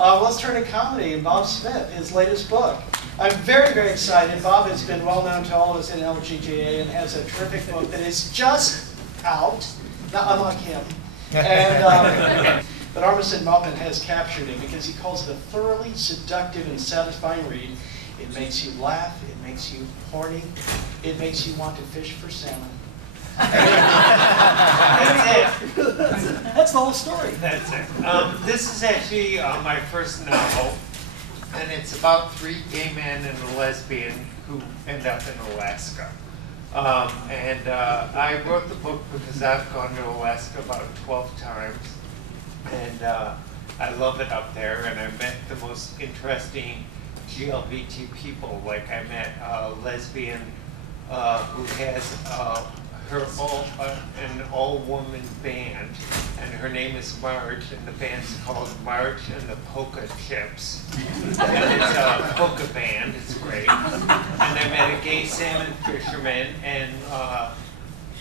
Let's turn to comedy and Bob Smith, his latest book. I'm very, very excited. Bob has been well known to all of us in LGGA and has a terrific book that is just out, not unlike him. And, but Armistead Maupin has captured it because he calls it a thoroughly seductive and satisfying read. It makes you laugh, it makes you horny, it makes you want to fish for salmon. That's the whole story. That's it. This is actually my first novel, and it's about 3 gay men and a lesbian who end up in Alaska. I wrote the book because I've gone to Alaska about 12 times, and I love it up there, and I met the most interesting LGBT people. Like I met a lesbian who has an all-woman band, and her name is Marge, and the band's called Marge and the Polka Chips. And it's a polka band, it's great. And I met a gay salmon fisherman, and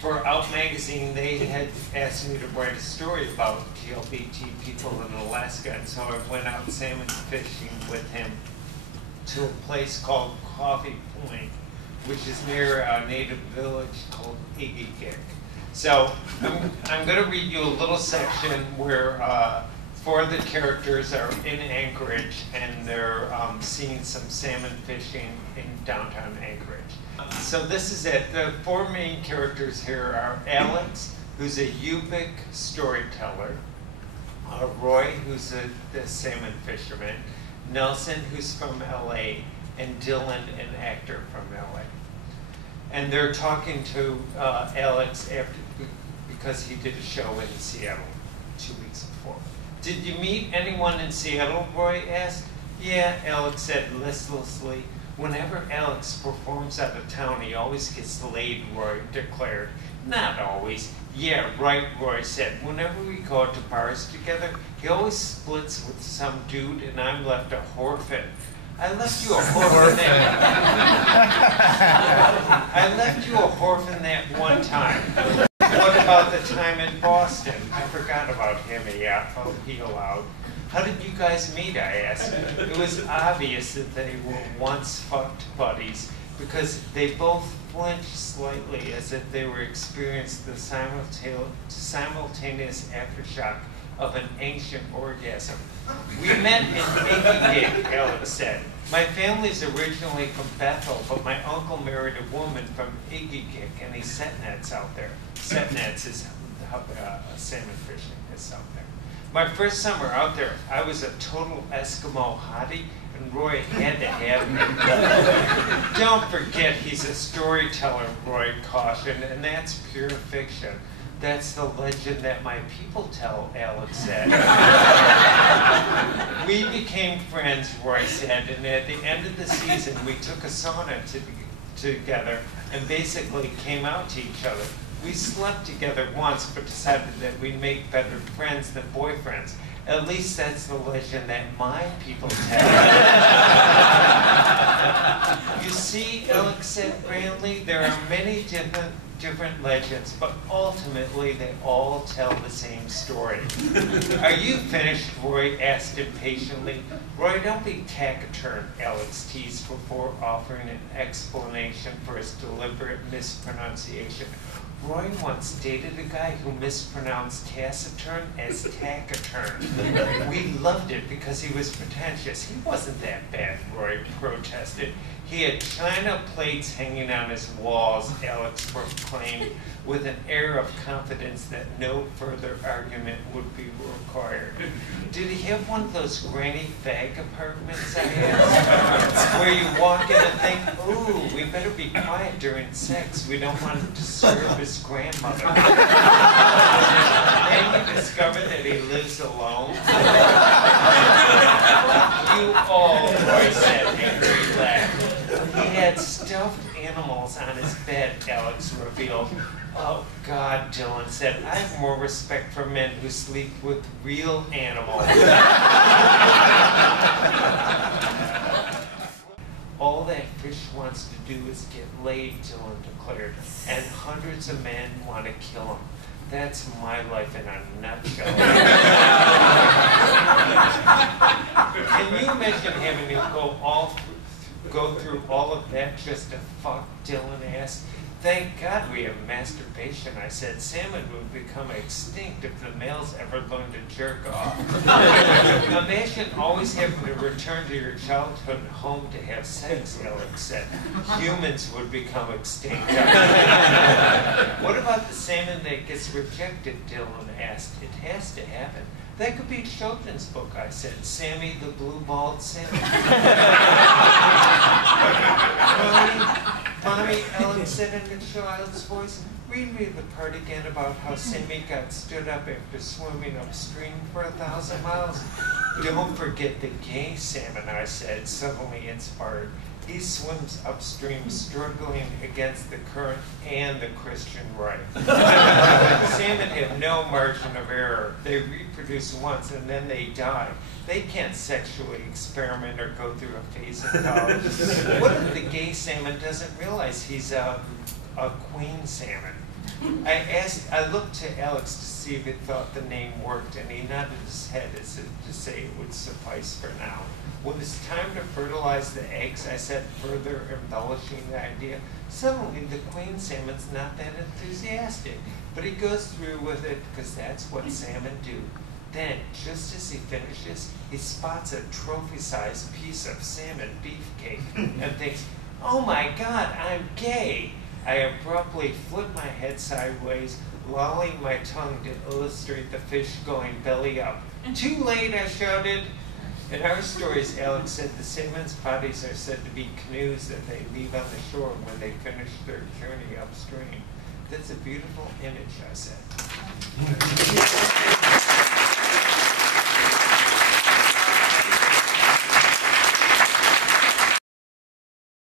for Out Magazine, they had asked me to write a story about LGBT people in Alaska, and so I went out salmon fishing with him to a place called Coffee Point, which is near a native village called Igigik. So I'm going to read you a little section where 4 of the characters are in Anchorage, and they're seeing some salmon fishing in downtown Anchorage. So this is it. The 4 main characters here are Alex, who's a Yupik storyteller, Roy, who's the salmon fisherman, Nelson, who's from LA, and Dylan, an actor from LA. And they're talking to Alex because he did a show in Seattle 2 weeks before. Did you meet anyone in Seattle, Roy asked. Yeah, Alex said listlessly. Whenever Alex performs out of town, he always gets laid, Roy declared. Not always. Yeah, right, Roy said. Whenever we go out to bars together, he always splits with some dude, and I'm left a orphan. I left you a orphan I left you a orphan that one time. What about the time in Boston? I forgot about him, he allowed. How did you guys meet, I asked. It was obvious that they were once fucked buddies because they both flinched slightly as if they were experiencing the simultaneous aftershock of an ancient orgasm. We met in Igigik, Alex said. My family's originally from Bethel, but my uncle married a woman from Igigik, and he set nets out there. Set nets is how salmon fishing is out there. My first summer out there, I was a total Eskimo hottie, and Roy had to have me. Don't forget he's a storyteller, Roy cautioned, and that's pure fiction. That's the legend that my people tell, Alex said. We became friends, Roy said, and at the end of the season, we took a sauna together and basically came out to each other. We slept together once, but decided that we'd make better friends than boyfriends. At least that's the legend that my people tell. You see, Alex said grandly, there are many different legends, but ultimately they all tell the same story. Are you finished? Roy asked impatiently. Roy, don't be taciturn, Alex teased before offering an explanation for his deliberate mispronunciation. Roy once dated a guy who mispronounced taciturn as taciturn. We loved it because he was pretentious. He wasn't that bad, Roy protested. He had china plates hanging on his walls, Alex proclaimed, with an air of confidence that no further argument would be required. Did he have one of those granny fag apartments, I asked, where you walk in and think, ooh, we better be quiet during sex. We don't want to disturb his grandmother. Then you discover that he lives alone. You all, Roy said, angry laugh. He had stuffed animals on his bed, Alex revealed. Oh, God, Dylan said, I have more respect for men who sleep with real animals. All that fish wants to do is get laid, Dylan declared, and hundreds of men want to kill him. That's my life in a nutshell. Can you imagine having to go through all of that just to fuck Dylan ass? Thank God we have masturbation. I said salmon would become extinct if the males ever learned to jerk off. Imagine always having to return to your childhood home to have sex, Alex said. Humans would become extinct. What about the salmon that gets rejected, Dylan asked. It has to happen. That could be a children's book, I said. Sammy the Blue-Balled Salmon. Mommy, Ellen said in a child's voice, read me the part again about how Sammy got stood up after swimming upstream for 1,000 miles. Don't forget the gay salmon, I said, suddenly inspired. He swims upstream, struggling against the current and the Christian right. Salmon have no margin of error. They reproduce once and then they die. They can't sexually experiment or go through a phase of college. What if the gay salmon doesn't realize he's a queen salmon? I looked to Alex to see if he thought the name worked, and he nodded his head as if to say it would suffice for now. When it's time to fertilize the eggs, I said, further embellishing the idea, suddenly the queen salmon's not that enthusiastic, but he goes through with it because that's what salmon do. Then, just as he finishes, he spots a trophy-sized piece of salmon beefcake and thinks, oh my God, I'm gay. I abruptly flipped my head sideways, lolling my tongue to illustrate the fish going belly up. Too late, I shouted. In our stories, Alex said the salmon's bodies are said to be canoes that they leave on the shore when they finish their journey upstream. That's a beautiful image, I said.